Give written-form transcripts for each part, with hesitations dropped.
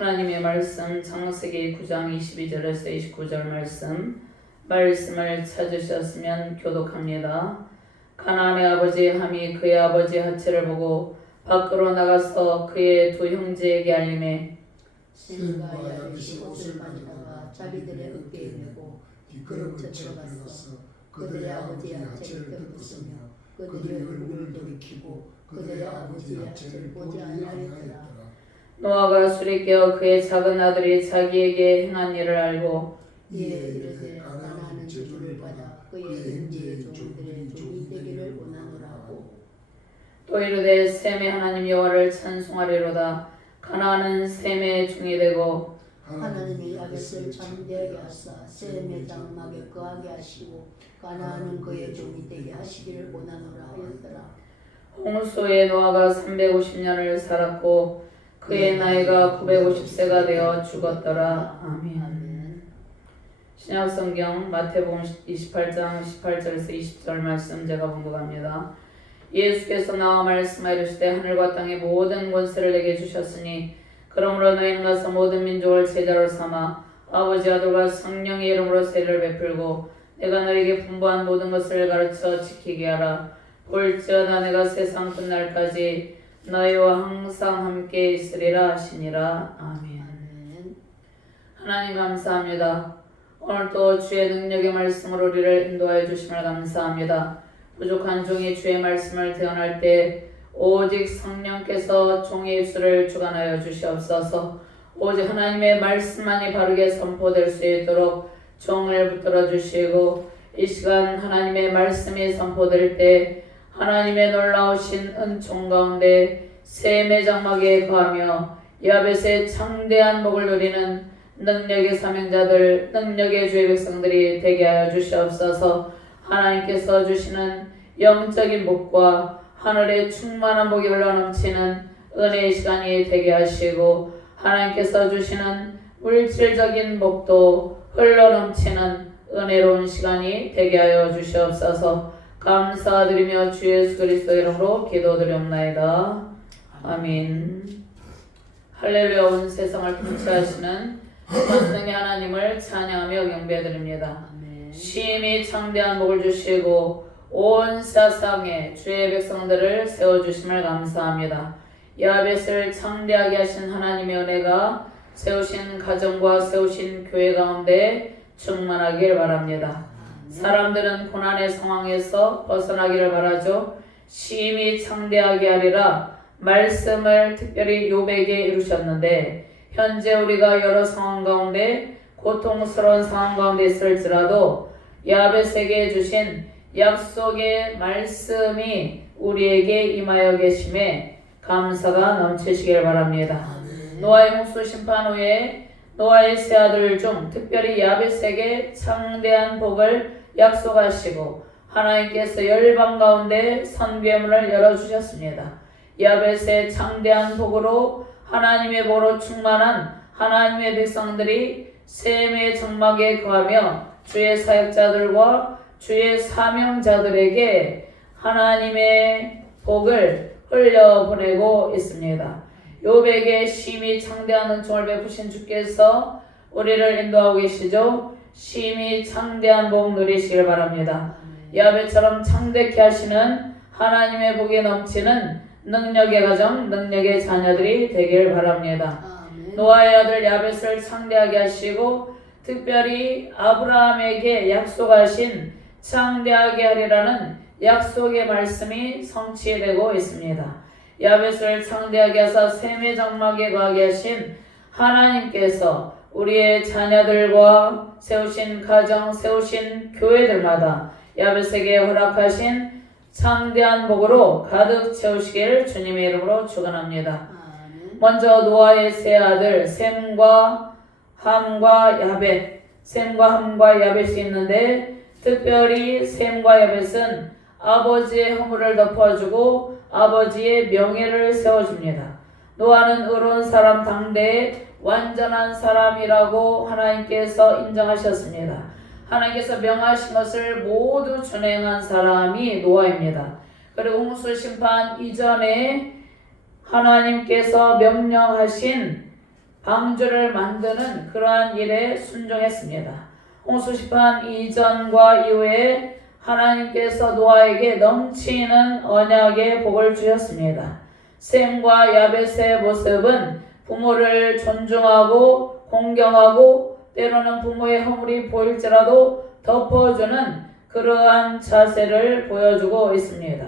하나님의 말씀 창세기 9장 22절에서 29절 말씀을 찾으셨으면 교독합니다. 가나안의 아버지 함이 그의 아버지 하체를 보고 밖으로 나가서 그의 두 형제에게 알림해 셈과 야벳이 옷을 가져다가 자기들의 어깨에 메고 뒷걸음을 들어갔어. 그들의 아버지의 하체를 뜯었으며 그들의 얼굴을 돌이키고 그들의 아버지의 하체를 보지 아니하였더라. 노아가 술에 깨어 그의 작은 아들이 자기에게 행한 일을 알고 이에 이르되 가나안은 저주를 받아 그의 형제의 종들의 종이 되기를 원하노라고. 또 이르되 셈의 하나님 여호와를 찬송하리로다. 가나안은 셈의 종이 되고 하나님이 야벳을 창대하게 하사 셈의 장막에 거하게 하시고 가나안은 그의 종이 되게 하시기를 원하노라 하였더라. 홍수에 노아가 350년을 살았고 그의 나이가 950세가 되어 죽었더라. 아멘. 신약성경 마태복음 28장 18절에서 20절 말씀 제가 봉독합니다. 예수께서 나와 말씀하시되 하늘과 땅의 모든 권세를 내게 주셨으니 그러므로 너희는 가서 모든 민족을 제자로 삼아 아버지 아들과 성령의 이름으로 세례를 베풀고 내가 너희에게 분부한 모든 것을 가르쳐 지키게 하라. 볼지어다 내가 세상 끝날까지 너희와 항상 함께 있으리라 하시니라. 아멘. 하나님 감사합니다. 오늘도 주의 능력의 말씀으로 우리를 인도하여 주심을 감사합니다. 부족한 종이 주의 말씀을 대언할 때 오직 성령께서 종의 입술을 주관하여 주시옵소서. 오직 하나님의 말씀만이 바르게 선포될 수 있도록 종을 붙들어 주시고 이 시간 하나님의 말씀이 선포될 때 하나님의 놀라우신 은총 가운데 셈의 장막에 거하며 야벳의 창대한 복을 누리는 능력의 사명자들, 능력의 주의 백성들이 되게 하여 주시옵소서. 하나님께서 주시는 영적인 복과 하늘의 충만한 복이 흘러넘치는 은혜의 시간이 되게 하시고 하나님께서 주시는 물질적인 복도 흘러넘치는 은혜로운 시간이 되게 하여 주시옵소서. 감사드리며 주 예수 그리스도 이름으로 기도드리옵나이다. 아멘. 할렐루야. 온 세상을 통치하시는 만능의 하나님을 찬양하며 경배드립니다. 심히 창대한 복을 주시고 온 세상에 주의 백성들을 세워주심을 감사합니다. 야벳을 창대하게 하신 하나님의 은혜가 세우신 가정과 세우신 교회 가운데 충만하길 바랍니다. 사람들은 고난의 상황에서 벗어나기를 바라죠. 심히 창대하게 하리라 말씀을 특별히 욥에게 이루셨는데 현재 우리가 여러 상황 가운데 고통스러운 상황 가운데 있을지라도 야벳에게 주신 약속의 말씀이 우리에게 임하여 계심에 감사가 넘치시길 바랍니다. 노아의 홍수 심판 후에 노아의 세 아들 중 특별히 야벳에게 창대한 복을 약속하시고 하나님께서 열방 가운데 선교의 문을 열어주셨습니다. 야벳의 창대한 복으로 하나님의 복으로 충만한 하나님의 백성들이 셈의 장막에 거하며 주의 사역자들과 주의 사명자들에게 하나님의 복을 흘려보내고 있습니다. 욥에게 심히 창대한 은총을 베푸신 주께서 우리를 인도하고 계시죠. 심히 창대한 복 누리시길 바랍니다. 야벳처럼 창대케 하시는 하나님의 복이 넘치는 능력의 가정, 능력의 자녀들이 되길 바랍니다. 노아의 아들 야벳을 창대하게 하시고 특별히 아브라함에게 약속하신 창대하게 하리라는 약속의 말씀이 성취되고 있습니다. 야벳을 창대하게 하사 셈의 장막에 거하게 하신 하나님께서 우리의 자녀들과 세우신 가정, 세우신 교회들마다 야벳에게 허락하신 창대한 복으로 가득 채우시길 주님의 이름으로 축원합니다. 먼저 노아의 세 아들 셈과 함과 야벳, 셈과 함과 야벳이 있는데 특별히 셈과 야벳은 아버지의 허물을 덮어주고 아버지의 명예를 세워줍니다. 노아는 의로운 사람 당대의 완전한 사람이라고 하나님께서 인정하셨습니다. 하나님께서 명하신 것을 모두 준행한 사람이 노아입니다. 그리고 홍수 심판 이전에 하나님께서 명령하신 방주를 만드는 그러한 일에 순종했습니다. 홍수심판 이전과 이후에 하나님께서 노아에게 넘치는 언약의 복을 주셨습니다. 셈과 야벳의 모습은 부모를 존중하고 공경하고 때로는 부모의 허물이 보일지라도 덮어주는 그러한 자세를 보여주고 있습니다.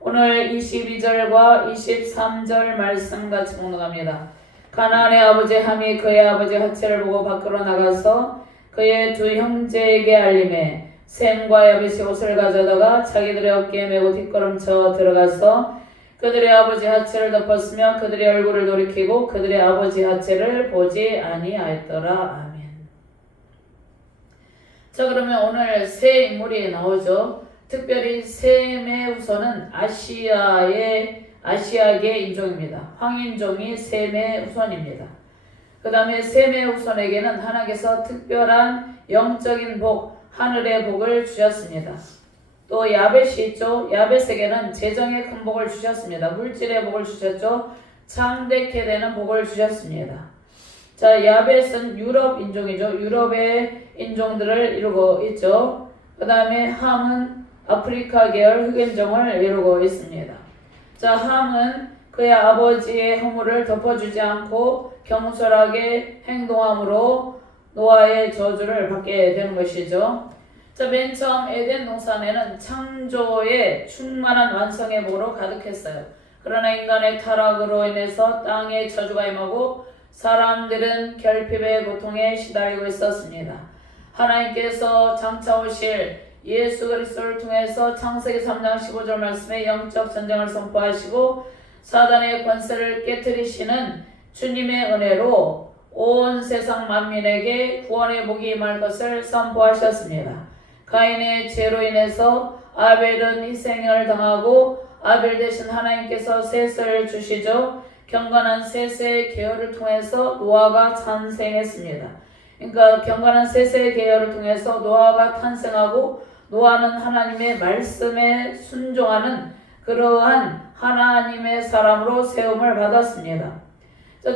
오늘 22절과 23절 말씀 같이 공독합니다. 가나안의 아버지 함이 그의 아버지 하체를 보고 밖으로 나가서 그의 두 형제에게 알림해 셈과 야벳이 옷을 가져다가 자기들의 어깨에 메고 뒷걸음쳐 들어가서 그들의 아버지 하체를 덮었으며 그들의 얼굴을 돌이키고 그들의 아버지 하체를 보지 아니하였더라. 아멘. 자, 그러면 오늘 세 인물이 나오죠. 특별히 셈의 후손은 아시아계 인종입니다. 황인종이 셈의 후손입니다. 그 다음에 셈의 후손에게는 하나님께서 특별한 영적인 복, 하늘의 복을 주셨습니다. 또 야벳이 있죠. 야벳에게는 재정의 큰 복을 주셨습니다. 물질의 복을 주셨죠. 창대케 되는 복을 주셨습니다. 자, 야벳은 유럽 인종이죠. 유럽의 인종들을 이루고 있죠. 그 다음에 함은 아프리카 계열 흑인종을 이루고 있습니다. 자, 함은 그의 아버지의 허물을 덮어주지 않고 경솔하게 행동함으로 노아의 저주를 받게 되는 것이죠. 자, 맨 처음 에덴 동산에는 창조의 충만한 완성의 복으로 가득했어요. 그러나 인간의 타락으로 인해서 땅에 저주가 임하고 사람들은 결핍의 고통에 시달리고 있었습니다. 하나님께서 장차 오실 예수 그리스도를 통해서 창세기 3장 15절 말씀에 영적 전쟁을 선포하시고 사단의 권세를 깨뜨리시는 주님의 은혜로 온 세상 만민에게 구원의 복이 임할 것을 선포하셨습니다. 가인의 죄로 인해서 아벨은 희생을 당하고 아벨 대신 하나님께서 셋을 주시죠. 경건한 셋의 계열을 통해서 노아가 탄생했습니다. 그러니까 경건한 셋의 계열을 통해서 노아가 탄생하고 노아는 하나님의 말씀에 순종하는 그러한 하나님의 사람으로 세움을 받았습니다.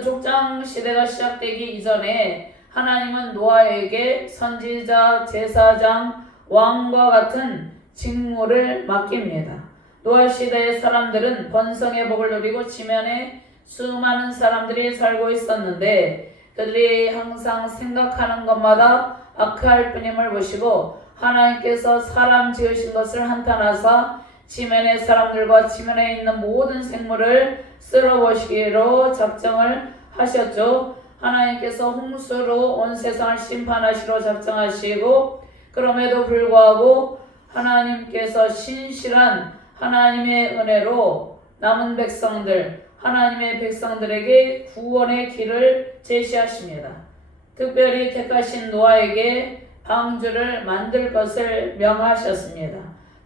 족장 시대가 시작되기 이전에 하나님은 노아에게 선지자, 제사장, 왕과 같은 직무를 맡깁니다. 노아 시대의 사람들은 번성의 복을 누리고 지면에 수많은 사람들이 살고 있었는데 그들이 항상 생각하는 것마다 악할 뿐임을 보시고 하나님께서 사람 지으신 것을 한탄하사 지면의 사람들과 지면에 있는 모든 생물을 쓸어버리기로 작정을 하셨죠. 하나님께서 홍수로 온 세상을 심판하시러 작정하시고 그럼에도 불구하고 하나님께서 신실한 하나님의 은혜로 남은 백성들, 하나님의 백성들에게 구원의 길을 제시하십니다. 특별히 택하신 노아에게 방주를 만들 것을 명하셨습니다.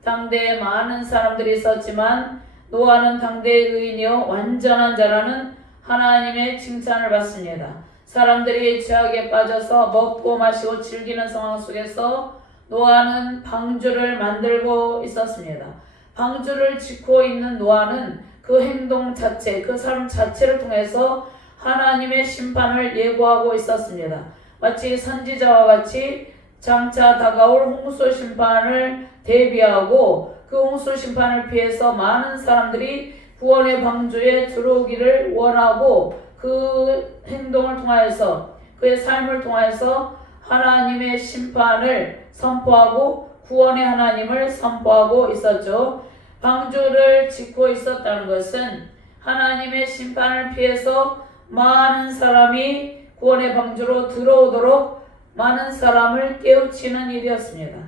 당대에 많은 사람들이 있었지만 노아는 당대의 의인이요 완전한 자라는 하나님의 칭찬을 받습니다. 사람들이 죄악에 빠져서 먹고 마시고 즐기는 상황 속에서 노아는 방주를 만들고 있었습니다. 방주를 짓고 있는 노아는 그 행동 자체, 그 삶 자체를 통해서 하나님의 심판을 예고하고 있었습니다. 마치 선지자와 같이 장차 다가올 홍수 심판을 대비하고 그 홍수 심판을 피해서 많은 사람들이 구원의 방주에 들어오기를 원하고 그 행동을 통하여서 그의 삶을 통하여서 하나님의 심판을 선포하고 구원의 하나님을 선포하고 있었죠. 방주를 짓고 있었다는 것은 하나님의 심판을 피해서 많은 사람이 구원의 방주로 들어오도록 많은 사람을 깨우치는 일이었습니다.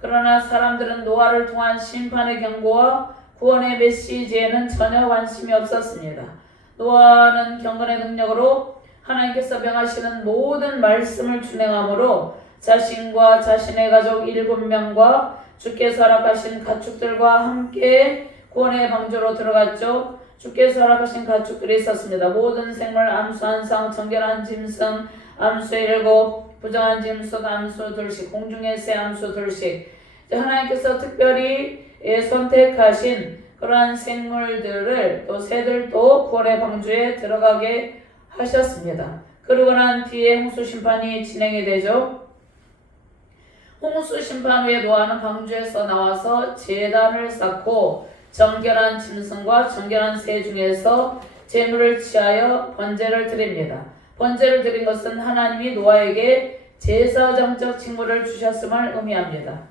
그러나 사람들은 노아를 통한 심판의 경고와 구원의 메시지에는 전혀 관심이 없었습니다. 노아는 경건의 능력으로 하나님께서 명하시는 모든 말씀을 준행함으로 자신과 자신의 가족 7명과 주께서 허락하신 가축들과 함께 구원의 방주로 들어갔죠. 주께서 허락하신 가축들이 있었습니다. 모든 생물, 암수 한 상, 정결한 짐승, 암수 7, 부정한 짐승, 암수 둘씩, 공중의 새, 암수 둘씩. 하나님께서 특별히 선택하신 그러한 생물들을 또 새들도 구원의 방주에 들어가게 하셨습니다. 그러고 난 뒤에 홍수 심판이 진행이 되죠. 홍수 심판 후에 노아는 방주에서 나와서 제단을 쌓고 정결한 짐승과 정결한 새 중에서 제물을 취하여 번제를 드립니다. 번제를 드린 것은 하나님이 노아에게 제사장적 징후를 주셨음을 의미합니다.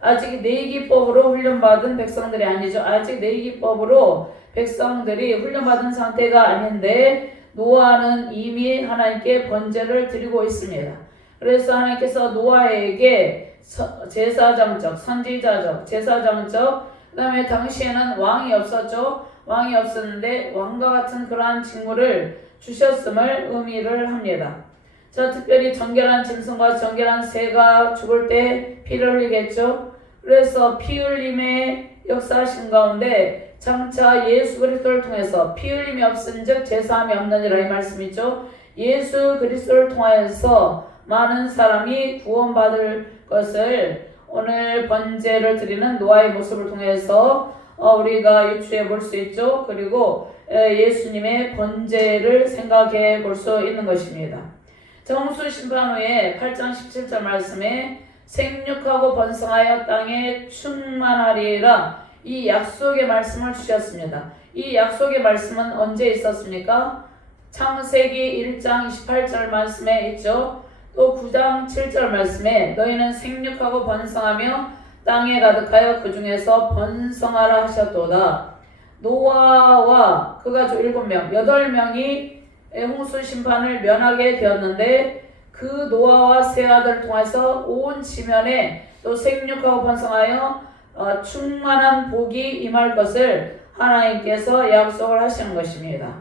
아직 내기법으로 훈련받은 백성들이 아니죠. 아직 내기법으로 백성들이 훈련받은 상태가 아닌데 노아는 이미 하나님께 번제를 드리고 있습니다. 그래서 하나님께서 노아에게 제사장적, 선지자적, 제사장적, 그 다음에 당시에는 왕이 없었죠. 왕이 없었는데 왕과 같은 그러한 징후를 주셨음을 의미를 합니다. 자, 특별히 정결한 짐승과 정결한 새가 죽을 때 피를 흘리겠죠. 그래서 피 흘림의 역사하신 가운데 장차 예수 그리스도를 통해서 피 흘림이 없은즉 제사함이 없느니라 이 말씀이죠. 예수 그리스도를 통하여서 많은 사람이 구원받을 것을 오늘 번제를 드리는 노아의 모습을 통해서 우리가 유추해 볼 수 있죠. 그리고 예수님의 번제를 생각해 볼 수 있는 것입니다. 자, 홍수 심판 후에 8장 17절 말씀에 생육하고 번성하여 땅에 충만하리라 이 약속의 말씀을 주셨습니다. 이 약속의 말씀은 언제 있었습니까? 창세기 1장 28절 말씀에 있죠. 또 9장 7절 말씀에 너희는 생육하고 번성하며 땅에 가득하여 그 중에서 번성하라 하셨도다. 노아와 그 가족 7명, 8명이 홍수 심판을 면하게 되었는데 그 노아와 세 아들을 통해서 온 지면에 또 생육하고 번성하여 충만한 복이 임할 것을 하나님께서 약속을 하시는 것입니다.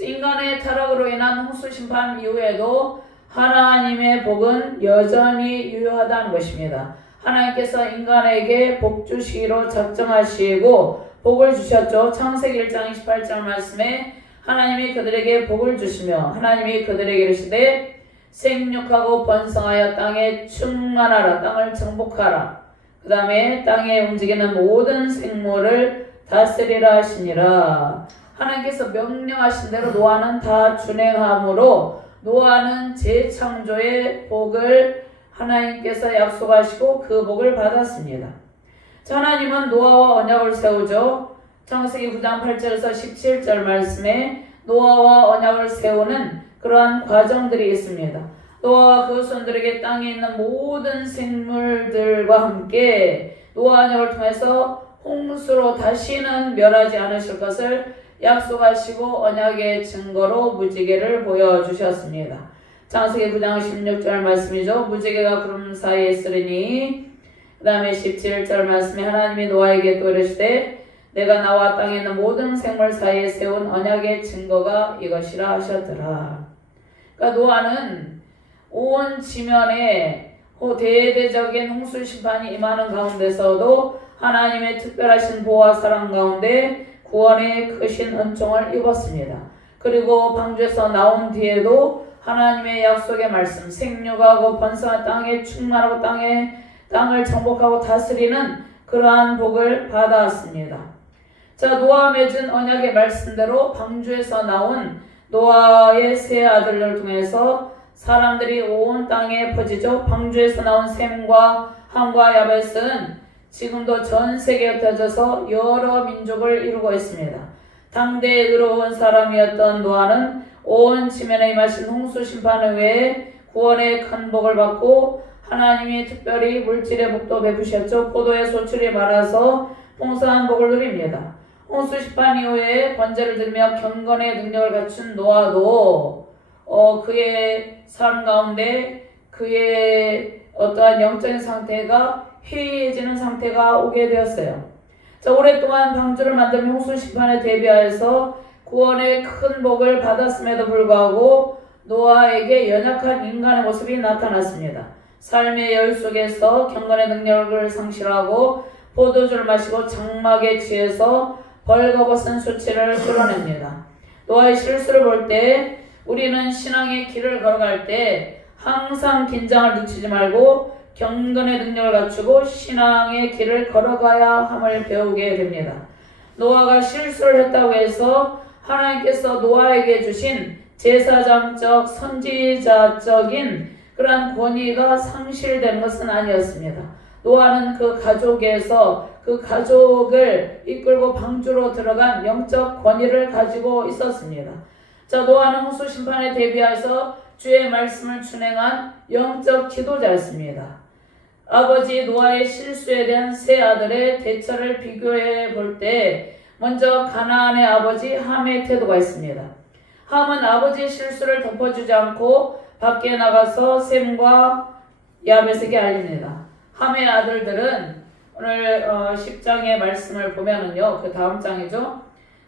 인간의 타락으로 인한 홍수 심판 이후에도 하나님의 복은 여전히 유효하다는 것입니다. 하나님께서 인간에게 복 주시기로 작정하시고 복을 주셨죠. 창세기 1장 28절 말씀에 하나님이 그들에게 복을 주시며 하나님이 그들에게 이르시되 생육하고 번성하여 땅에 충만하라 땅을 정복하라 그 다음에 땅에 움직이는 모든 생물을 다스리라 하시니라. 하나님께서 명령하신 대로 노아는 다 준행함으로 노아는 재창조의 복을 하나님께서 약속하시고 그 복을 받았습니다. 자, 하나님은 노아와 언약을 세우죠. 창세기 9장 8절에서 17절 말씀에 노아와 언약을 세우는 그러한 과정들이 있습니다. 노아와 그 손들에게 땅에 있는 모든 생물들과 함께 노아 언약을 통해서 홍수로 다시는 멸하지 않으실 것을 약속하시고 언약의 증거로 무지개를 보여주셨습니다. 창세기 9장 16절 말씀이죠. 무지개가 구름 사이에 있으리니 그 다음에 17절 말씀에 하나님이 노아에게 또 이르시되 내가 나와 땅에 있는 모든 생물 사이에 세운 언약의 증거가 이것이라 하셨더라. 그러니까 노아는 온 지면에 대대적인 홍수 심판이 임하는 가운데서도 하나님의 특별하신 보호와 사랑 가운데 구원의 크신 은총을 입었습니다. 그리고 방주에서 나온 뒤에도 하나님의 약속의 말씀, 생육하고 번성한 땅에 충만하고 땅을 정복하고 다스리는 그러한 복을 받아왔습니다. 자, 노아 맺은 언약의 말씀대로 방주에서 나온 노아의 세 아들을 통해서 사람들이 온 땅에 퍼지죠. 방주에서 나온 셈과 함과 야벳은 지금도 전 세계에 흩어져서 여러 민족을 이루고 있습니다. 당대의 의로운 사람이었던 노아는 온 지면에 임하신 홍수 심판 후에 구원의 큰 복을 받고 하나님이 특별히 물질의 복도 베푸셨죠. 포도의 소출이 말아서 풍성한 복을 누립니다. 홍수 심판 이후에 번제를 드리며 경건의 능력을 갖춘 노아도 그의 삶 가운데 그의 어떠한 영적인 상태가 해이해지는 상태가 오게 되었어요. 자, 오랫동안 방주를 만들며 홍수 심판에 대비하여서 구원의 큰 복을 받았음에도 불구하고 노아에게 연약한 인간의 모습이 나타났습니다. 삶의 여유 속에서 경건의 능력을 상실하고 포도주를 마시고 장막에 취해서 벌거벗은 수치를 끌어냅니다. 노아의 실수를 볼 때 우리는 신앙의 길을 걸어갈 때 항상 긴장을 늦추지 말고 경건의 능력을 갖추고 신앙의 길을 걸어가야 함을 배우게 됩니다. 노아가 실수를 했다고 해서 하나님께서 노아에게 주신 제사장적 선지자적인 그러한 권위가 상실된 것은 아니었습니다. 노아는 그 가족에서 그 가족을 이끌고 방주로 들어간 영적 권위를 가지고 있었습니다. 자, 노아는 홍수 심판에 대비해서 주의 말씀을 준행한 영적 지도자였습니다. 아버지 노아의 실수에 대한 세 아들의 대처를 비교해 볼 때 먼저 가나안의 아버지 함의 태도가 있습니다. 함은 아버지의 실수를 덮어주지 않고 밖에 나가서 셈과 야벳에게 알립니다. 함의 아들들은 오늘 10장의 말씀을 보면은요, 그 다음 장이죠.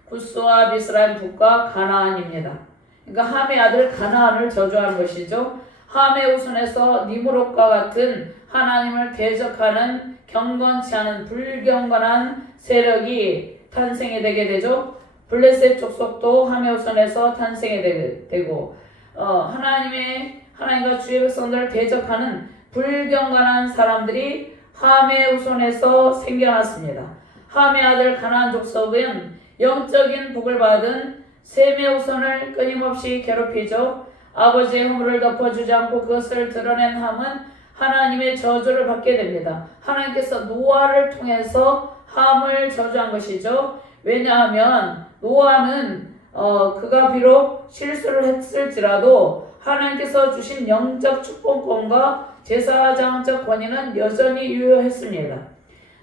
구스와 미스라임 북과 가나안입니다. 그러니까 함의 아들 가나안을 저주하는 것이죠. 함의 후손에서 니므롯과 같은 하나님을 대적하는 경건치 않은 불경건한 세력이 탄생이 되게 되죠. 블레셋 족속도 함의 후손에서 탄생이 되고 하나님과 주의 백성들을 대적하는 불경건한 사람들이 함의 후손에서 생겨났습니다. 함의 아들 가나안 족속은 영적인 복을 받은 셈의 후손을 끊임없이 괴롭히죠. 아버지의 허물을 덮어주지 않고 그것을 드러낸 함은 하나님의 저주를 받게 됩니다. 하나님께서 노아를 통해서 함을 저주한 것이죠. 왜냐하면 노아는 그가 비록 실수를 했을지라도 하나님께서 주신 영적 축복권과 제사장적 권위는 여전히 유효했습니다.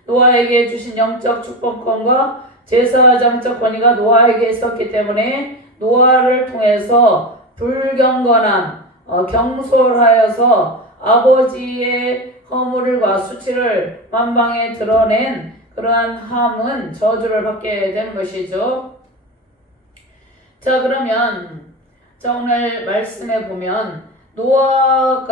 노아에게 주신 영적 축복권과 제사장적 권위가 노아에게 있었기 때문에 노아를 통해서 불경건한 경솔하여서 아버지의 허물과 수치를 만방에 드러낸 그러한 함은 저주를 받게 되는 것이죠. 자, 그러면 오늘 말씀에 보면 노아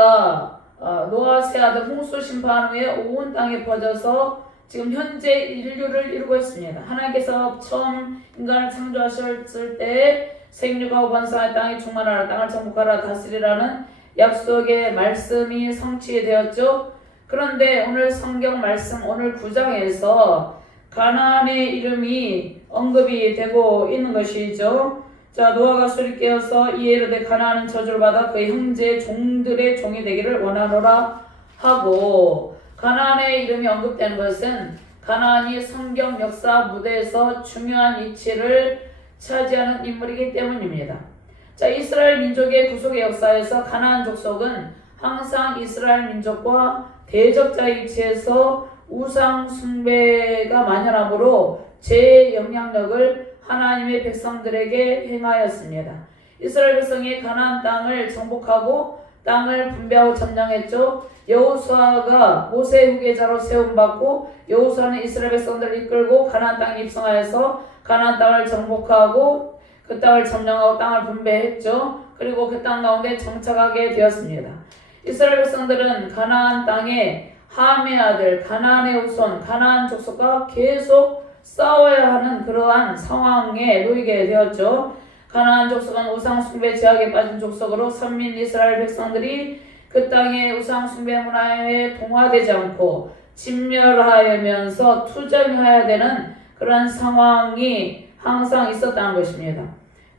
세 아들 홍수 심판 후에 온 땅에 퍼져서 지금 현재 인류를 이루고 있습니다. 하나님께서 처음 인간을 창조하셨을 때 생육하고 번성할 땅이 충만하라, 땅을 정복하라, 다스리라는 약속의 말씀이 성취되었죠. 그런데 오늘 성경 말씀 오늘 9장에서 가나안의 이름이 언급이 되고 있는 것이죠. 자, 노아가 술이 깨어서 이에 이르되 가나안은 저주를 받아 그의 형제 종들의 종이 되기를 원하노라 하고, 가나안의 이름이 언급되는 것은 가나안이 성경 역사 무대에서 중요한 위치를 차지하는 인물이기 때문입니다. 자, 이스라엘 민족의 구속의 역사에서 가나안 족속은 항상 이스라엘 민족과 대적자의 위치에서 우상 숭배가 만연하므로 제 영향력을 하나님의 백성들에게 행하였습니다. 이스라엘 백성이 가나안 땅을 정복하고 땅을 분배하고 점령했죠. 여호수아가 모세의 후계자로 세움받고 여호수아는 이스라엘 백성들을 이끌고 가나안 땅에 입성하여서 가나안 땅을 정복하고 그 땅을 점령하고 땅을 분배했죠. 그리고 그 땅 가운데 정착하게 되었습니다. 이스라엘 백성들은 가나안 땅에 함의 아들 가나안의 후손 가나안 족속과 계속 싸워야 하는 그러한 상황에 놓이게 되었죠. 가나안 족속은 우상 숭배 제약에 빠진 족속으로 선민 이스라엘 백성들이 그 땅의 우상 숭배 문화에 동화되지 않고 진멸하면서 투쟁해야 되는 그런 상황이 항상 있었다는 것입니다.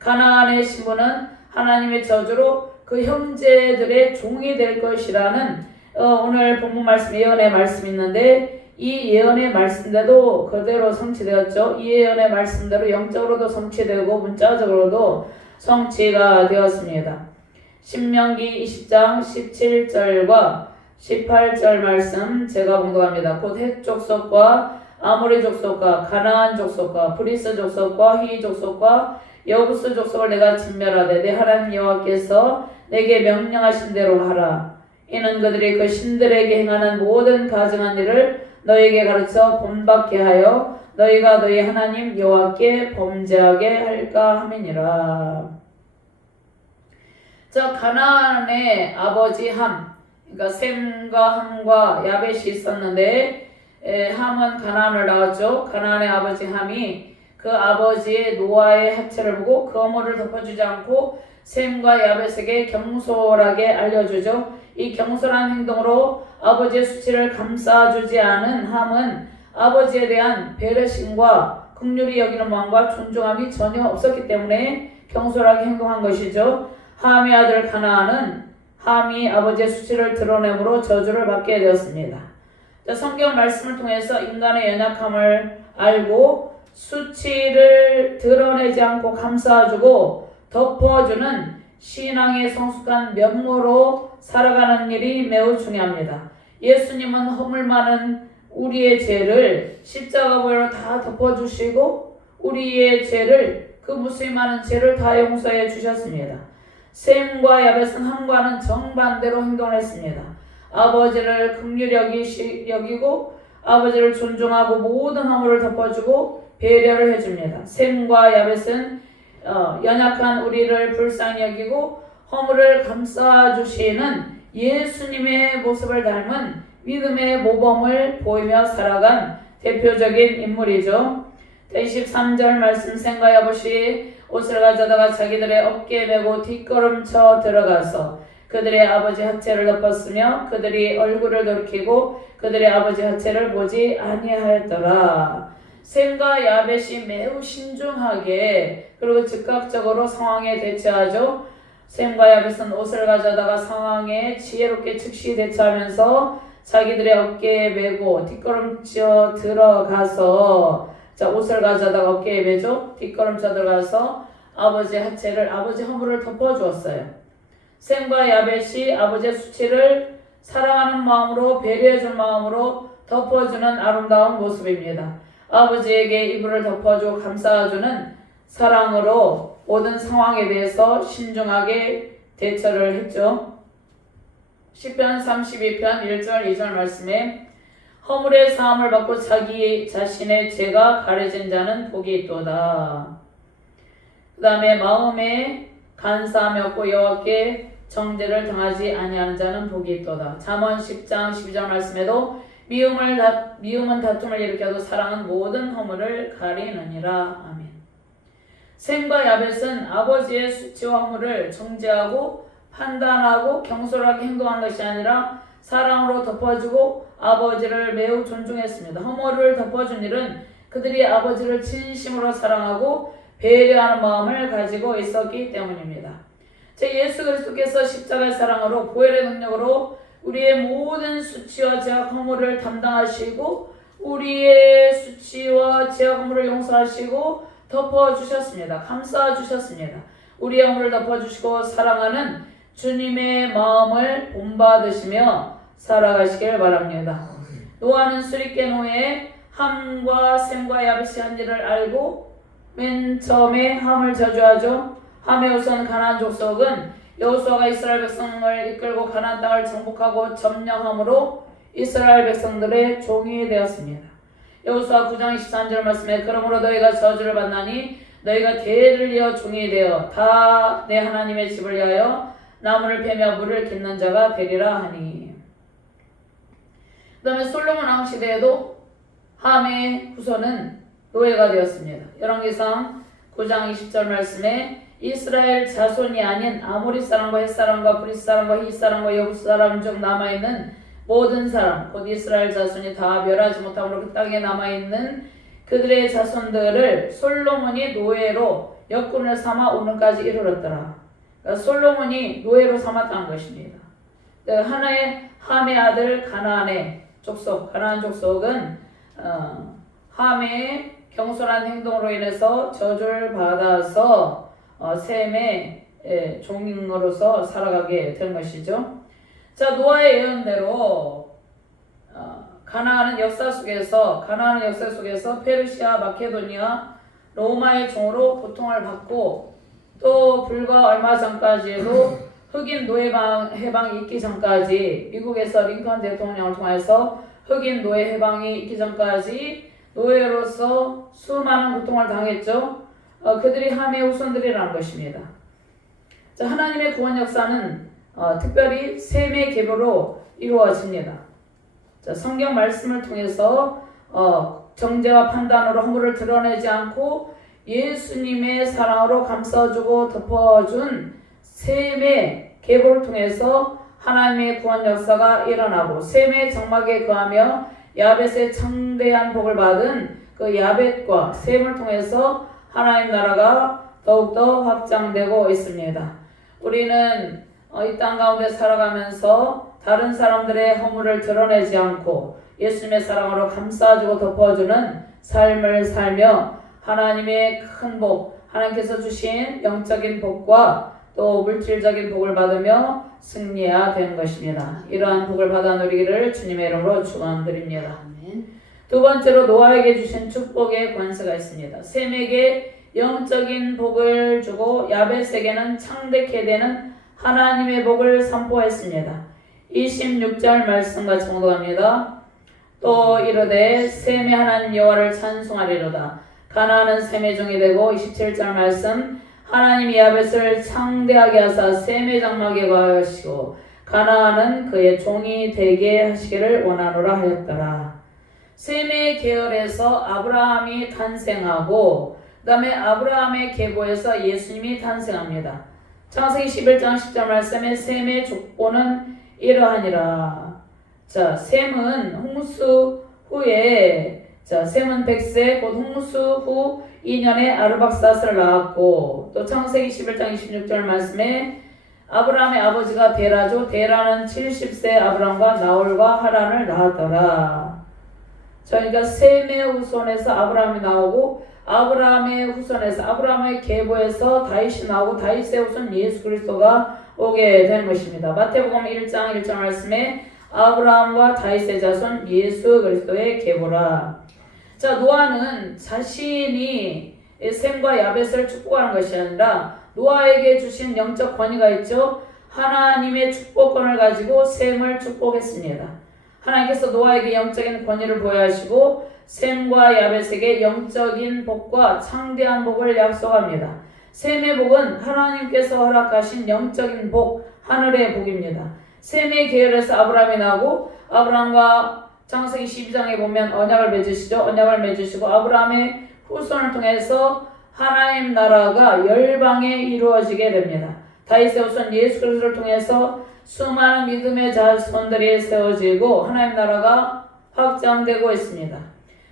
가나안의 신부는 하나님의 저주로 그 형제들의 종이 될 것이라는 오늘 본문 말씀 예언의 말씀이 있는데, 이 예언의 말씀대로 그대로 성취되었죠. 이 예언의 말씀대로 영적으로도 성취되고 문자적으로도 성취가 되었습니다. 신명기 20장 17절과 18절 말씀 제가 봉독합니다. 곧 헷 족속과 아모리 족속과 가나안 족속과 브리스 족속과 히 족속과 여부스 족속을 내가 진멸하되 내 하나님 여호와께서 내게 명령하신 대로 하라. 이는 그들이 그 신들에게 행하는 모든 가증한 일을 너에게 가르쳐 본받게 하여 너희가 너희 하나님 여호와께 범죄하게 할까 함이니라. 자, 가나안의 아버지 함, 그러니까 셈과 함과 야벳이 있었는데 함은 가나안을 낳았죠. 가나안의 아버지 함이 그 아버지의 노아의 하체를 보고 그 허물을 덮어주지 않고 셈과 야벳에게 경솔하게 알려주죠. 이 경솔한 행동으로 아버지의 수치를 감싸주지 않은 함은 아버지에 대한 배려심과 긍휼히 여기는 마음과 존중함이 전혀 없었기 때문에 경솔하게 행동한 것이죠. 함의 아들 가나안은 함이 아버지의 수치를 드러내므로 저주를 받게 되었습니다. 자, 성경 말씀을 통해서 인간의 연약함을 알고 수치를 드러내지 않고 감싸주고 덮어주는 신앙의 성숙한 면모로 살아가는 일이 매우 중요합니다. 예수님은 허물 많은 우리의 죄를 십자가 보혈로 다 덮어주시고 우리의 죄를 그 무수히 많은 죄를 다 용서해 주셨습니다. 셈과 야벳은 함과는 정반대로 행동을 했습니다. 아버지를 긍휼히 여기고 아버지를 존중하고 모든 허물을 덮어주고 배려를 해줍니다. 셈과 야벳은 연약한 우리를 불쌍히 여기고 허물을 감싸주시는 예수님의 모습을 닮은 믿음의 모범을 보이며 살아간 대표적인 인물이죠. 23절 말씀 셈과 야벳이 옷을 가져다가 자기들의 어깨에 메고 뒷걸음쳐 들어가서 그들의 아버지 하체를 덮었으며 그들이 얼굴을 돌이키고 그들의 아버지 하체를 보지 아니하였더라. 셈과 야벳이 매우 신중하게 그리고 즉각적으로 상황에 대처하죠. 셈과 야벳은 옷을 가져다가 상황에 지혜롭게 즉시 대처하면서 자기들의 어깨에 메고 뒷걸음쳐 들어가서 옷을 가져다가 어깨에 메죠. 뒷걸음쳐 들어가서 아버지 하체를 아버지 허물을 덮어주었어요. 셈과 야벳이 아버지의 수치를 사랑하는 마음으로 배려해줄 마음으로 덮어주는 아름다운 모습입니다. 아버지에게 이불을 덮어주고 감싸주는 사랑으로 모든 상황에 대해서 신중하게 대처를 했죠. 시편 32편 1절 2절 말씀에 허물의 사함을 받고 자기 자신의 죄가 가려진 자는 복이 있도다. 그 다음에 마음에 간사함이 없고 여호와께 정죄를 당하지 아니하는 자는 복이 있도다. 잠언 10장 12절 말씀에도 미움은 다툼을 일으켜도 사랑은 모든 허물을 가리느니라. 아멘. 셈과 야벳은 아버지의 수치와 허물을 정죄하고 판단하고 경솔하게 행동한 것이 아니라 사랑으로 덮어주고 아버지를 매우 존중했습니다. 허물을 덮어준 일은 그들이 아버지를 진심으로 사랑하고 배려하는 마음을 가지고 있었기 때문입니다. 제 예수 그리스도께서 십자가의 사랑으로 보혈의 능력으로 우리의 모든 수치와 죄악 허물을 담당하시고 우리의 수치와 죄악 허물을 용서하시고 덮어주셨습니다. 감싸주셨습니다. 우리의 허물을 덮어주시고 사랑하는 주님의 마음을 본받으시며 살아가시길 바랍니다. 노아는 수리께 노예 함과 셈과 야벳이 한 일을 알고 맨 처음에 함을 저주하죠. 함의 우선 가나안 족속은 여호수아가 이스라엘 백성을 이끌고 가나안 땅을 정복하고 점령함으로 이스라엘 백성들의 종이 되었습니다. 여호수아 9장 23절 말씀에 그러므로 너희가 저주를 받나니 너희가 대를 이어 종이 되어 다 내 하나님의 집을 위하여 나무를 패며 물을 깃는 자가 되리라 하니. 그 다음에 솔로몬 왕 시대에도 함의 후손은 노예가 되었습니다. 열왕기상 9장 20절 말씀에 이스라엘 자손이 아닌 아모리 사람과 헷 사람과 브릿 사람과 히 사람과 여부 사람 중 남아있는 모든 사람 곧 이스라엘 자손이 다 멸하지 못함으로 그 땅에 남아있는 그들의 자손들을 솔로몬이 노예로 역군을 삼아 오늘까지 이르렀더라. 그러니까 솔로몬이 노예로 삼았다는 것입니다. 하나의 함의 아들 가나안의 족속, 가나안 족속은 함의 경솔한 행동으로 인해서 저주를 받아서 셈의 종으로서 살아가게 된 것이죠. 자, 노아의 예언대로 가나안은 역사 속에서 페르시아, 마케도니아, 로마의 종으로 고통을 받고 또 불과 얼마 전까지에도 흑인 노예 해방이 있기 전까지 미국에서 링컨 대통령을 통해서 흑인 노예 해방이 있기 전까지 노예로서 수많은 고통을 당했죠. 그들이 함의 후손들이라는 것입니다. 자, 하나님의 구원 역사는 특별히 셈의 계보로 이루어집니다. 자, 성경 말씀을 통해서 정죄와 판단으로 허물을 드러내지 않고 예수님의 사랑으로 감싸주고 덮어준 셈의 계보를 통해서 하나님의 구원 역사가 일어나고 셈의 장막에 거하며 야벳의 창대한 복을 받은 그 야벳과 셈을 통해서 하나님 나라가 더욱더 확장되고 있습니다. 우리는 이 땅 가운데 살아가면서 다른 사람들의 허물을 드러내지 않고 예수님의 사랑으로 감싸주고 덮어주는 삶을 살며 하나님의 큰 복, 하나님께서 주신 영적인 복과 또 물질적인 복을 받으며 승리해야 되는 것입니다. 이러한 복을 받아 누리기를 주님의 이름으로 축원드립니다. 두 번째로 노아에게 주신 축복의 권세가 있습니다. 셈에게 영적인 복을 주고 야벳에게는 창대케 되는 하나님의 복을 선포했습니다. 26절 말씀과 정독합니다. 또 이르되 셈의 하나님 여호와를 찬송하리로다. 가나안은 셈의 종이 되고 27절 말씀 하나님이 야벳을 창대하게 하사 셈의 장막에 거하시고 가나안은 그의 종이 되게 하시기를 원하노라 하였더라. 셈의 계열에서 아브라함이 탄생하고 그 다음에 아브라함의 계보에서 예수님이 탄생합니다. 창세기 11장 10절 말씀에 셈의 족보는 이러하니라. 자, 셈은 홍수 후에 셈은 100세 곧 홍수 후 2년에 아르박사스를 낳았고 또 창세기 11장 26절 말씀에 아브라함의 아버지가 데라죠. 데라는 70세 아브라함과 나홀과 하란을 낳았더라. 자, 그러니까 셈의 후손에서 아브라함이 나오고 아브라함의 후손에서 아브라함의 계보에서 다윗이 나오고 다윗의 후손 예수 그리스도가 오게 되는 것입니다. 마태복음 1장 1절 말씀에 아브라함과 다윗의 자손 예수 그리스도의 계보라. 자, 노아는 자신이 셈과 야벳을 축복하는 것이 아니라 노아에게 주신 영적 권위가 있죠. 하나님의 축복권을 가지고 셈을 축복했습니다. 하나님께서 노아에게 영적인 권위를 보여하시고 셈과 야벳에게 영적인 복과 창대한 복을 약속합니다. 셈의 복은 하나님께서 허락하신 영적인 복, 하늘의 복입니다. 셈의 계열에서 아브라함이 나오고 아브라함과 창세기 12장에 보면 언약을 맺으시죠. 언약을 맺으시고 아브라함의 후손을 통해서 하나님 나라가 열방에 이루어지게 됩니다. 다윗의 후손 예수 그리스도를 통해서 수많은 믿음의 자손들이 세워지고 하나님 나라가 확장되고 있습니다.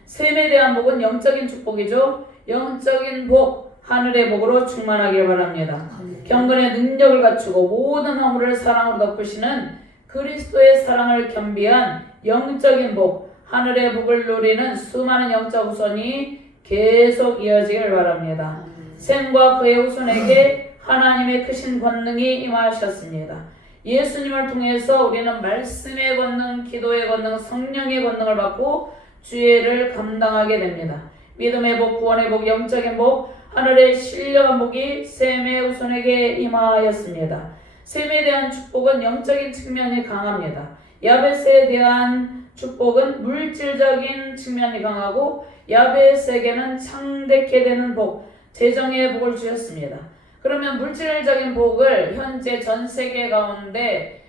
셈에 대한 복은 영적인 축복이죠. 영적인 복, 하늘의 복으로 충만하길 바랍니다. 경건의 능력을 갖추고 모든 허물을 사랑으로 덮으시는 그리스도의 사랑을 겸비한 영적인 복, 하늘의 복을 누리는 수많은 영적 후손이 계속 이어지길 바랍니다. 셈과 그의 후손에게 하나님의 크신 권능이 임하셨습니다. 예수님을 통해서 우리는 말씀의 권능, 기도의 권능, 성령의 권능을 받고 주의를 감당하게 됩니다. 믿음의 복, 구원의 복, 영적인 복, 하늘의 신령한 복이 셈의 후손에게 임하였습니다. 셈에 대한 축복은 영적인 측면이 강합니다. 야벳에 대한 축복은 물질적인 측면이 강하고 야벳에게는 창대케 되는 복, 재정의 복을 주셨습니다. 그러면 물질적인 복을 현재 전 세계 가운데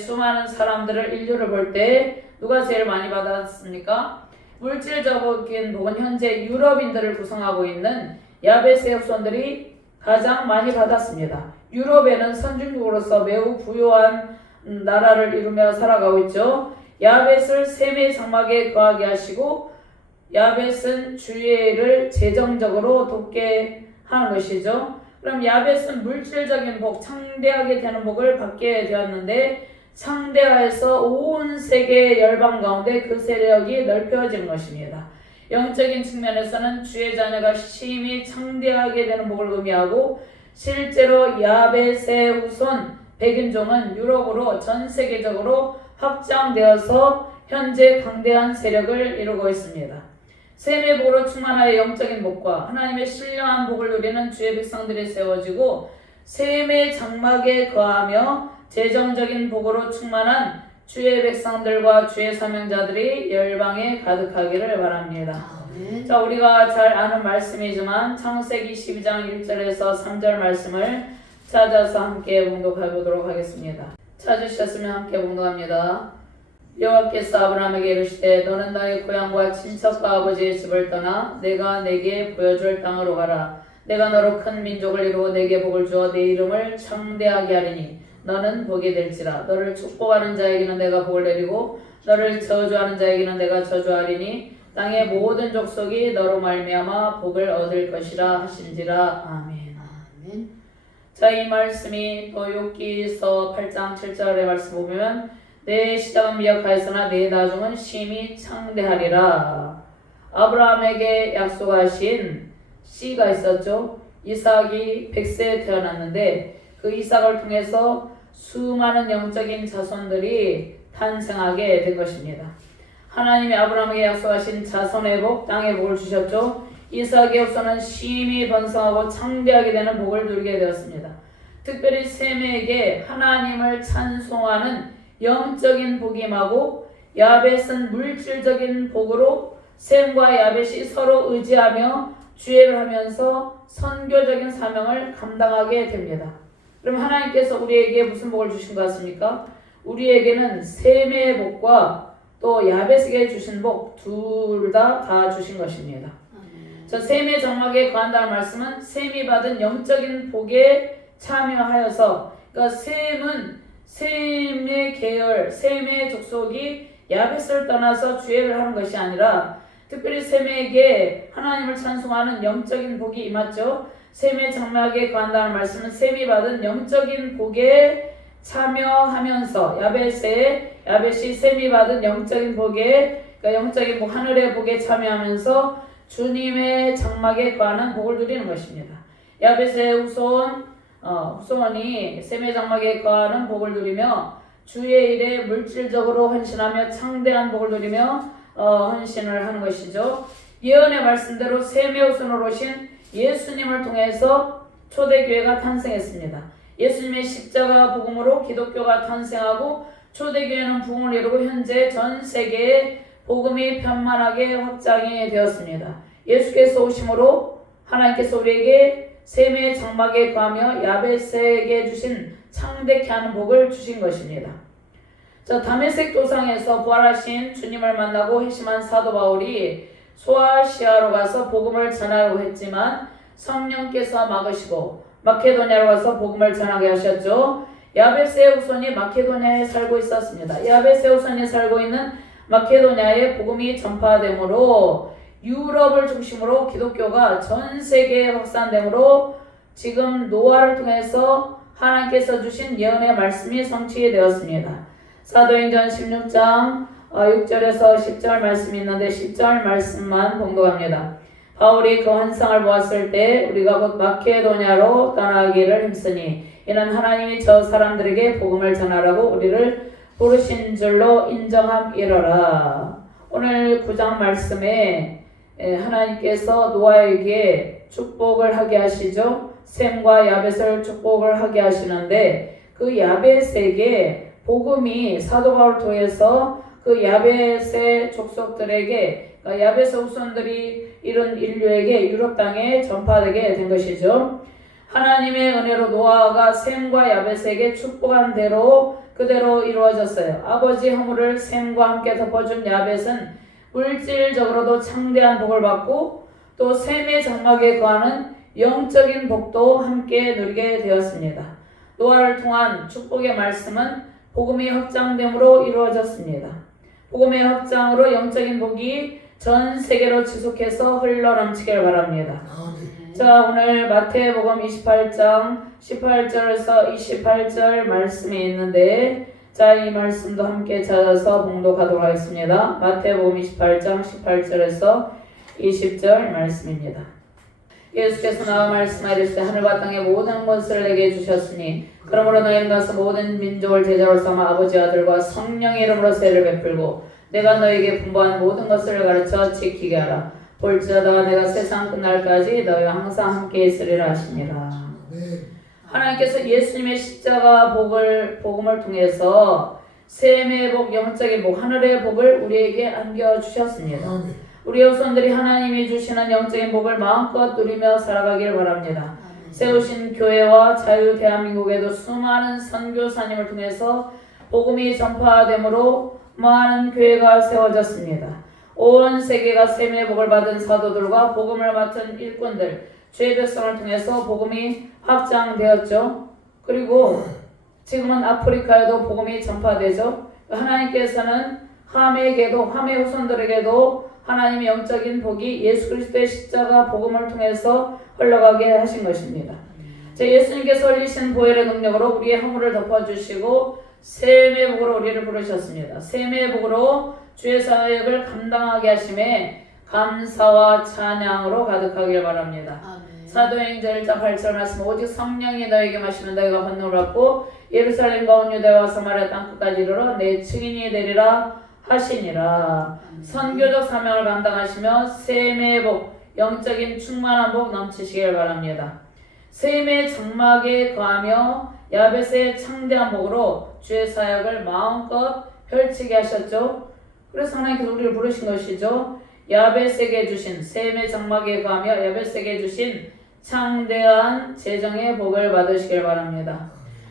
수많은 사람들을 인류를 볼 때 누가 제일 많이 받았습니까? 물질적인 복은 현재 유럽인들을 구성하고 있는 야벳의 후손들이 가장 많이 받았습니다. 유럽에는 선진국으로서 매우 부유한 나라를 이루며 살아가고 있죠. 야벳을 셈의 장막에 거하게 하시고 야벳은 주의를 재정적으로 돕게 하는 것이죠. 그럼 야벳은 물질적인 복, 창대하게 되는 복을 받게 되었는데 창대하여서 온 세계 열방 가운데 그 세력이 넓혀진 것입니다. 영적인 측면에서는 주의 자녀가 심히 창대하게 되는 복을 의미하고 실제로 야벳의 후손 백인종은 유럽으로 전 세계적으로 확장되어서 현재 강대한 세력을 이루고 있습니다. 셈의 복으로 충만하여 영적인 복과 하나님의 신령한 복을 누리는 주의 백성들이 세워지고 셈의 장막에 거하며 재정적인 복으로 충만한 주의 백성들과 주의 사명자들이 열방에 가득하기를 바랍니다. 자, 우리가 잘 아는 말씀이지만 창세기 12장 1절에서 3절 말씀을 찾아서 함께 봉독해 보도록 하겠습니다. 찾으셨으면 함께 봉독합니다. 여호와께서 아브라함에게 이르시되 너는 너의 고향과 친척과 아버지의 집을 떠나 내가 내게 보여줄 땅으로 가라. 내가 너로 큰 민족을 이루어 내게 복을 주어 내 이름을 창대하게 하리니 너는 복이 될지라. 너를 축복하는 자에게는 내가 복을 내리고 너를 저주하는 자에게는 내가 저주하리니 땅의 모든 족속이 너로 말미암아 복을 얻을 것이라 하신지라. 아멘. 아멘. 자, 이 말씀이 또 욥기서 8장 7절의 말씀 보면 내 시작은 미약하였으나 내 나중은 심히 창대하리라. 아브라함에게 약속하신 씨가 있었죠. 이삭이 100세에 태어났는데 그 이삭을 통해서 수많은 영적인 자손들이 탄생하게 된 것입니다. 하나님이 아브라함에게 약속하신 자손의 복, 땅의 복을 주셨죠. 이삭의 후손은 심히 번성하고 창대하게 되는 복을 누리게 되었습니다. 특별히 셈에게 하나님을 찬송하는 영적인 복이 임하고 야벳은 물질적인 복으로 셈과 야벳이 서로 의지하며 주의를 하면서 선교적인 사명을 감당하게 됩니다. 그럼 하나님께서 우리에게 무슨 복을 주신 것 같습니까? 우리에게는 셈의 복과 또 야벳에게 주신 복 둘 다 주신 것입니다. 자, 셈의 장막에 거한다는 말씀은 셈이 받은 영적인 복에 참여하여서, 그러니까 셈은 셈의 계열, 셈의 족속이 야벳을 떠나서 주애를 하는 것이 아니라 특별히 셈에게 하나님을 찬송하는 영적인 복이 임했죠. 셈의 장막에 거한다는 말씀은 셈이 받은 영적인 복에 참여하면서 야벳이 셈이 받은 영적인 복에, 그러니까 영적인 복, 하늘의 복에 참여하면서 주님의 장막에 거하는 복을 누리는 것입니다. 야벳의 후손이 셈의 장막에 거하는 복을 누리며 주의 일에 물질적으로 헌신하며 창대한 복을 누리며 헌신을 하는 것이죠. 예언의 말씀대로 셈의 후손으로 오신 예수님을 통해서 초대교회가 탄생했습니다. 예수님의 십자가 복음으로 기독교가 탄생하고 초대교회는 부흥을 이루고 현재 전 세계에 복음이 편만하게 확장이 되었습니다. 예수께서 오심으로 하나님께서 우리에게 셈의 장막에 거하며 야벳에게 주신 창대케 하는 복을 주신 것입니다. 자, 다메섹 도상에서 부활하신 주님을 만나고 회심한 사도 바울이 소아시아로 가서 복음을 전하려고 했지만 성령께서 막으시고 마케도냐로 가서 복음을 전하게 하셨죠. 야벳의 후손이 마케도냐에 살고 있었습니다. 야벳의 후손이 살고 있는 마케도냐에 복음이 전파되므로 유럽을 중심으로 기독교가 전 세계에 확산되므로 지금 노아를 통해서 하나님께서 주신 예언의 말씀이 성취되었습니다. 사도행전 16장 6절에서 10절 말씀이 있는데 10절 말씀만 봉독합니다. 바울이 그 환상을 보았을 때 우리가 곧 마케도냐로 떠나기를 힘쓰니 이는 하나님이 저 사람들에게 복음을 전하라고 우리를 부르신 줄로 인정함이러라. 오늘 9장 말씀에 하나님께서 노아에게 축복을 하게 하시죠. 셈과 야벳을 축복을 하게 하시는데 그 야벳에게 복음이 사도 바울을 통해서 그 야벳의 족속들에게, 야벳의 후손들이 이런 인류에게 유럽 땅에 전파되게 된 것이죠. 하나님의 은혜로 노아가 셈과 야벳에게 축복한 대로 그대로 이루어졌어요. 아버지 허물을 셈과 함께 덮어준 야벳은 물질적으로도 창대한 복을 받고 또 셈의 장막에 거하는 영적인 복도 함께 누리게 되었습니다. 노아를 통한 축복의 말씀은 복음이 확장됨으로 이루어졌습니다. 복음의 확장으로 영적인 복이 전 세계로 지속해서 흘러넘치길 바랍니다. 자, 오늘 마태복음 28장 18절에서 28절 말씀이 있는데, 자, 이 말씀도 함께 찾아서 봉독하도록 하겠습니다. 마태복음 28장 18절에서 20절 말씀입니다. 예수께서 나와 말씀하시되 하늘과 땅의 모든 것을 내게 주셨으니 그러므로 너희는 가서 모든 민족을 제자로 삼아 아버지 아들과 성령의 이름으로 세를 베풀고 내가 너희에게 분부한 모든 것을 가르쳐 지키게 하라. 볼지어다 내가 세상 끝날까지 너희와 항상 함께 있으리라 하시니라. 하나님께서 예수님의 십자가 복음을 통해서 셈의 복, 영적인 복, 하늘의 복을 우리에게 안겨주셨습니다. 우리 후손들이 하나님이 주시는 영적인 복을 마음껏 누리며 살아가길 바랍니다. 세우신 교회와 자유 대한민국에도 수많은 선교사님을 통해서 복음이 전파되므로 많은 교회가 세워졌습니다. 온 세계가 셈의 복을 받은 사도들과 복음을 맡은 일꾼들, 주의 백성을 통해서 복음이 확장되었죠. 그리고 지금은 아프리카에도 복음이 전파되죠. 하나님께서는 함의 후손들에게도 하나님의 영적인 복이 예수 그리스도의 십자가 복음을 통해서 흘러가게 하신 것입니다. 제 예수님께서 흘리신 보혈의 능력으로 우리의 허물을 덮어주시고 샘의 복으로 우리를 부르셨습니다. 샘의 복으로 주의 사역을 감당하게 하심에 감사와 찬양으로 가득하길 바랍니다. 아멘. 사도행전 1장 8절 말씀 오직 성령이 너에게 마시면 너희가 번능을 받고 예루살렘과 온 유대와 사마리아 땅끝까지 이르러 내 증인이 되리라 하시니라. 선교적 사명을 감당하시며 샘의 복, 영적인 충만한 복 넘치시길 바랍니다. 샘의 장막에 거하며 야벳의 창대한 복으로 주의 사역을 마음껏 펼치게 하셨죠. 그래서 하나님께서 우리를 부르신 것이죠. 야벳에게 주신 샘의 장막에 거하며 야벳에게 주신 창대한 재정의 복을 받으시길 바랍니다.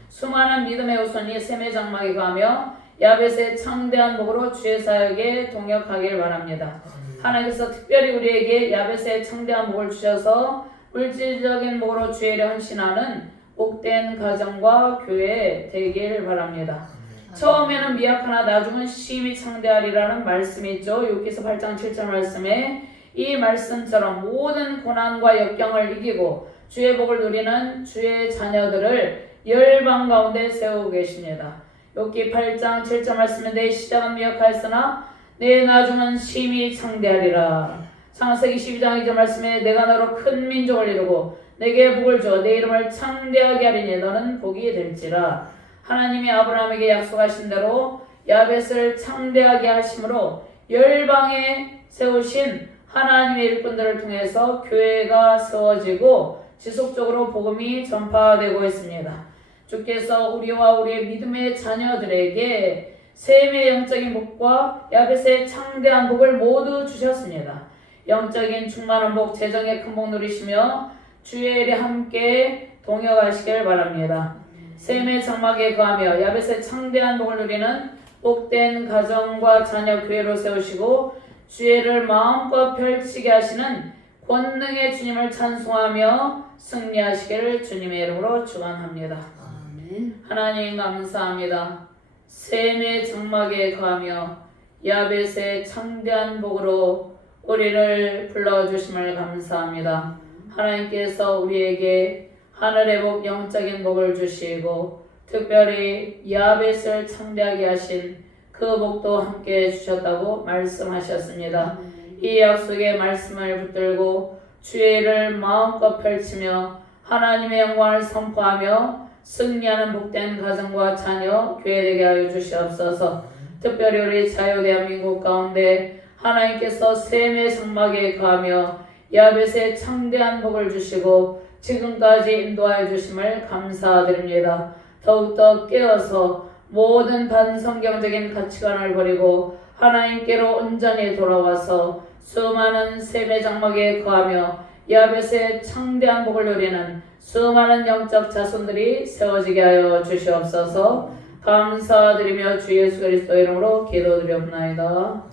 수많은 믿음의 후손이 샘의 장막에 거하며 야벳의 창대한 복으로 주의 사역에 동역하길 바랍니다. 하나님께서 특별히 우리에게 야벳의 창대한 복을 주셔서 물질적인 복으로 주의 일에 헌신하는 복된 가정과 교회 되길 바랍니다. 처음에는 미약하나 나중은 심히 창대하리라는 말씀이 있죠. 욥기서 8장 7절 말씀에 이 말씀처럼 모든 고난과 역경을 이기고 주의 복을 누리는 주의 자녀들을 열방 가운데 세우고 계십니다. 욥기 8장 7절 말씀에 내 시작은 미약하였으나 내 나중은 심히 창대하리라. 창세기 12장 2절 말씀에 내가 너로 큰 민족을 이루고 내게 복을 주어 내 이름을 창대하게 하리니 너는 복이 될지라. 하나님이 아브라함에게 약속하신 대로 야벳을 창대하게 하심으로 열방에 세우신 하나님의 일꾼들을 통해서 교회가 세워지고 지속적으로 복음이 전파되고 있습니다. 주께서 우리와 우리의 믿음의 자녀들에게 샘의 영적인 복과 야벳의 창대한 복을 모두 주셨습니다. 영적인 충만한 복, 재정의 큰 복 누리시며 주의 일에 함께 동역하시길 바랍니다. 샘의 장막에 거하며 야벳의 창대한 복을 누리는 복된 가정과 자녀 교회로 세우시고 주의를 마음껏 펼치게 하시는 권능의 주님을 찬송하며 승리하시기를 주님의 이름으로 축원합니다. 아멘. 하나님 감사합니다. 샘의 장막에 거하며 야벳의 창대한 복으로 우리를 불러주심을 감사합니다. 하나님께서 우리에게 하늘의 복, 영적인 복을 주시고 특별히 야벳을 창대하게 하신 그 복도 함께 주셨다고 말씀하셨습니다. 이 약속의 말씀을 붙들고 주의 일을 마음껏 펼치며 하나님의 영광을 선포하며 승리하는 복된 가정과 자녀, 교회 되게 하여 주시옵소서. 특별히 우리 자유 대한민국 가운데 하나님께서 샘의 장막에 거하며 야벳의 창대한 복을 주시고 지금까지 인도하여 주심을 감사드립니다. 더욱더 깨어서 모든 반성경적인 가치관을 버리고 하나님께로 온전히 돌아와서 수많은 샘의 장막에 거하며 야벳의 창대한 복을 누리는 수많은 영적 자손들이 세워지게 하여 주시옵소서. 감사드리며 주 예수 그리스도 이름으로 기도드리옵나이다.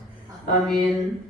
아멘.